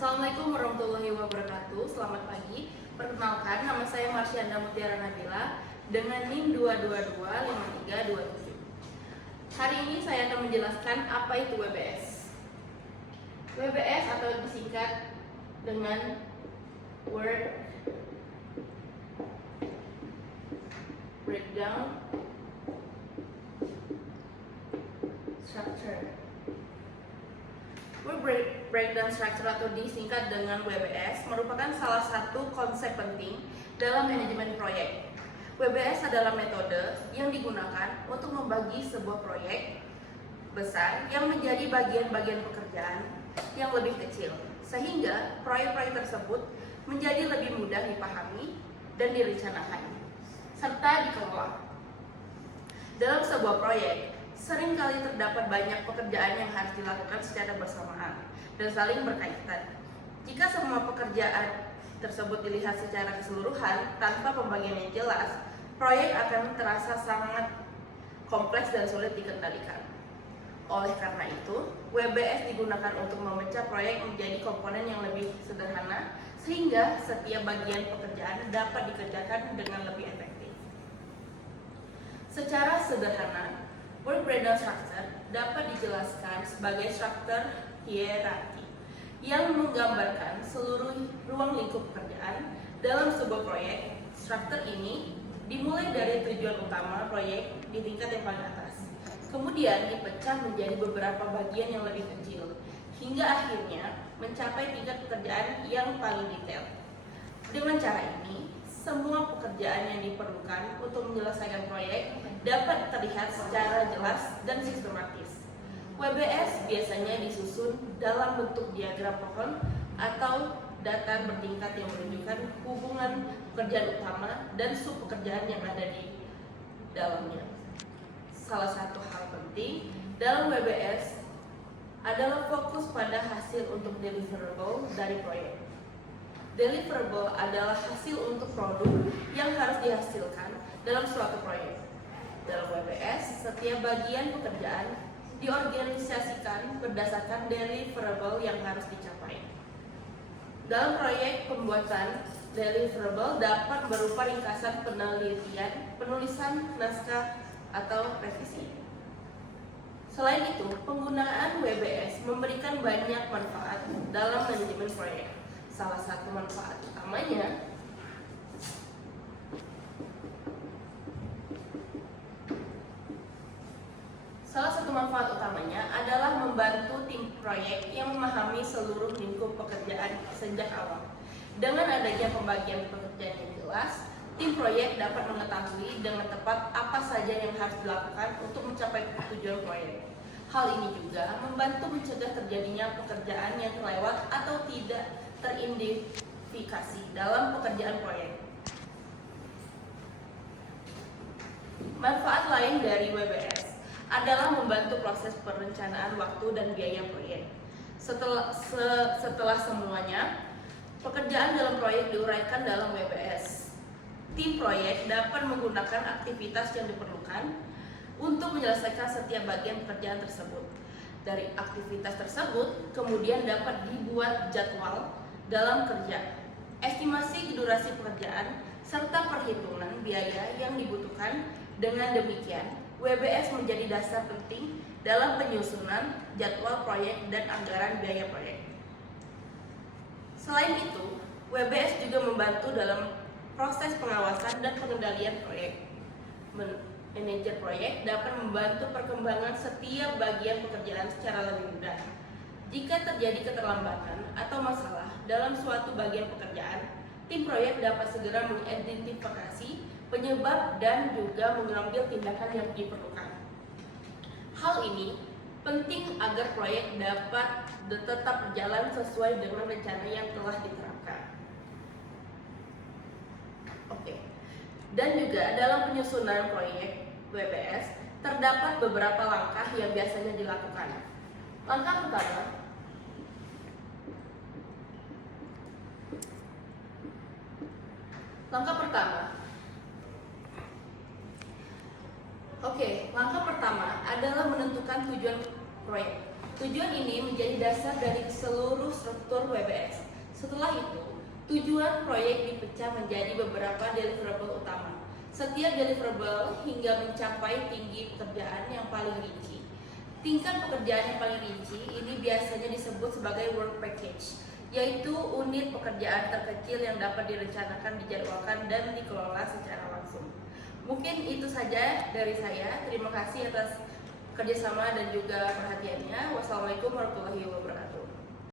Assalamualaikum warahmatullahi wabarakatuh. Selamat pagi. Perkenalkan, nama saya Marsyanda Mutiara Nabila dengan NIM 2225327. Hari ini saya akan menjelaskan apa itu WBS. WBS atau disingkat dengan Word Breakdown Structure. Word Breakdown Structure atau disingkat dengan WBS merupakan salah satu konsep penting dalam manajemen proyek. WBS adalah metode yang digunakan untuk membagi sebuah proyek besar yang menjadi bagian-bagian pekerjaan yang lebih kecil, sehingga proyek-proyek tersebut menjadi lebih mudah dipahami dan direncanakan, serta dikelola. Dalam sebuah proyek, seringkali terdapat banyak pekerjaan yang harus dilakukan secara bersamaan dan saling berkaitan. Jika semua pekerjaan tersebut dilihat secara keseluruhan tanpa pembagian yang jelas, proyek akan terasa sangat kompleks dan sulit dikendalikan. Oleh karena itu, WBS digunakan untuk memecah proyek menjadi komponen yang lebih sederhana sehingga setiap bagian pekerjaan dapat dikerjakan dengan lebih efektif. Secara sederhana, Word Breakdown Structure dapat dijelaskan sebagai struktur hierarki yang menggambarkan seluruh ruang lingkup pekerjaan dalam sebuah proyek. Struktur ini dimulai dari tujuan utama proyek di tingkat yang paling atas, kemudian dipecah menjadi beberapa bagian yang lebih kecil, hingga akhirnya mencapai tingkat pekerjaan yang paling detail. Dengan cara ini, semua pekerjaan yang diperlukan untuk menyelesaikan proyek dapat terlihat secara jelas dan sistematis. WBS biasanya disusun dalam bentuk diagram pohon atau datar bertingkat yang menunjukkan hubungan pekerjaan utama dan sub pekerjaan yang ada di dalamnya. Salah satu hal penting dalam WBS adalah fokus pada hasil untuk deliverable dari proyek. Deliverable adalah hasil untuk produk yang harus dihasilkan dalam suatu proyek. Dalam WBS, setiap bagian pekerjaan diorganisasikan berdasarkan deliverable yang harus dicapai. Dalam proyek pembuatan, deliverable dapat berupa ringkasan penelitian, penulisan naskah, atau revisi. Selain itu, penggunaan WBS memberikan banyak manfaat dalam manajemen proyek. Salah satu manfaat utamanya adalah membantu tim proyek yang memahami seluruh lingkup pekerjaan sejak awal. Dengan adanya pembagian pekerjaan yang jelas, tim proyek dapat mengetahui dengan tepat apa saja yang harus dilakukan untuk mencapai tujuan proyek. Hal ini juga membantu mencegah terjadinya pekerjaan yang terlewat atau tidak teridentifikasi dalam pekerjaan proyek. Manfaat lain dari WBS adalah membantu proses perencanaan waktu dan biaya proyek. Setelah semuanya, pekerjaan dalam proyek diuraikan dalam WBS. Tim proyek dapat menggunakan aktivitas yang diperlukan untuk menyelesaikan setiap bagian pekerjaan tersebut. Dari aktivitas tersebut, kemudian dapat dibuat jadwal dalam kerja, estimasi durasi pekerjaan, serta perhitungan biaya yang dibutuhkan. Dengan demikian, WBS menjadi dasar penting dalam penyusunan jadwal proyek dan anggaran biaya proyek. Selain itu, WBS juga membantu dalam proses pengawasan dan pengendalian proyek. Manajer proyek dapat membantu perkembangan setiap bagian pekerjaan secara lebih mudah. Jika terjadi keterlambatan atau masalah dalam suatu bagian pekerjaan, tim proyek dapat segera mengidentifikasi penyebab dan juga mengambil tindakan yang diperlukan. Hal ini penting agar proyek dapat tetap berjalan sesuai dengan rencana yang telah diterapkan. Dan juga dalam penyusunan proyek WBS terdapat beberapa langkah yang biasanya dilakukan. Langkah pertama langkah pertama adalah menentukan tujuan proyek. Tujuan ini menjadi dasar dari seluruh struktur WBS. Setelah itu, tujuan proyek dipecah menjadi beberapa deliverable utama. Setiap deliverable hingga mencapai tinggi pekerjaan yang paling rinci. Tingkat pekerjaan yang paling rinci ini biasanya disebut sebagai work package, yaitu unit pekerjaan terkecil yang dapat direncanakan, dijadwalkan, dan dikelola secara langsung. Mungkin itu saja dari saya. Terima kasih atas kerjasama dan juga perhatiannya. Wassalamualaikum warahmatullahi wabarakatuh.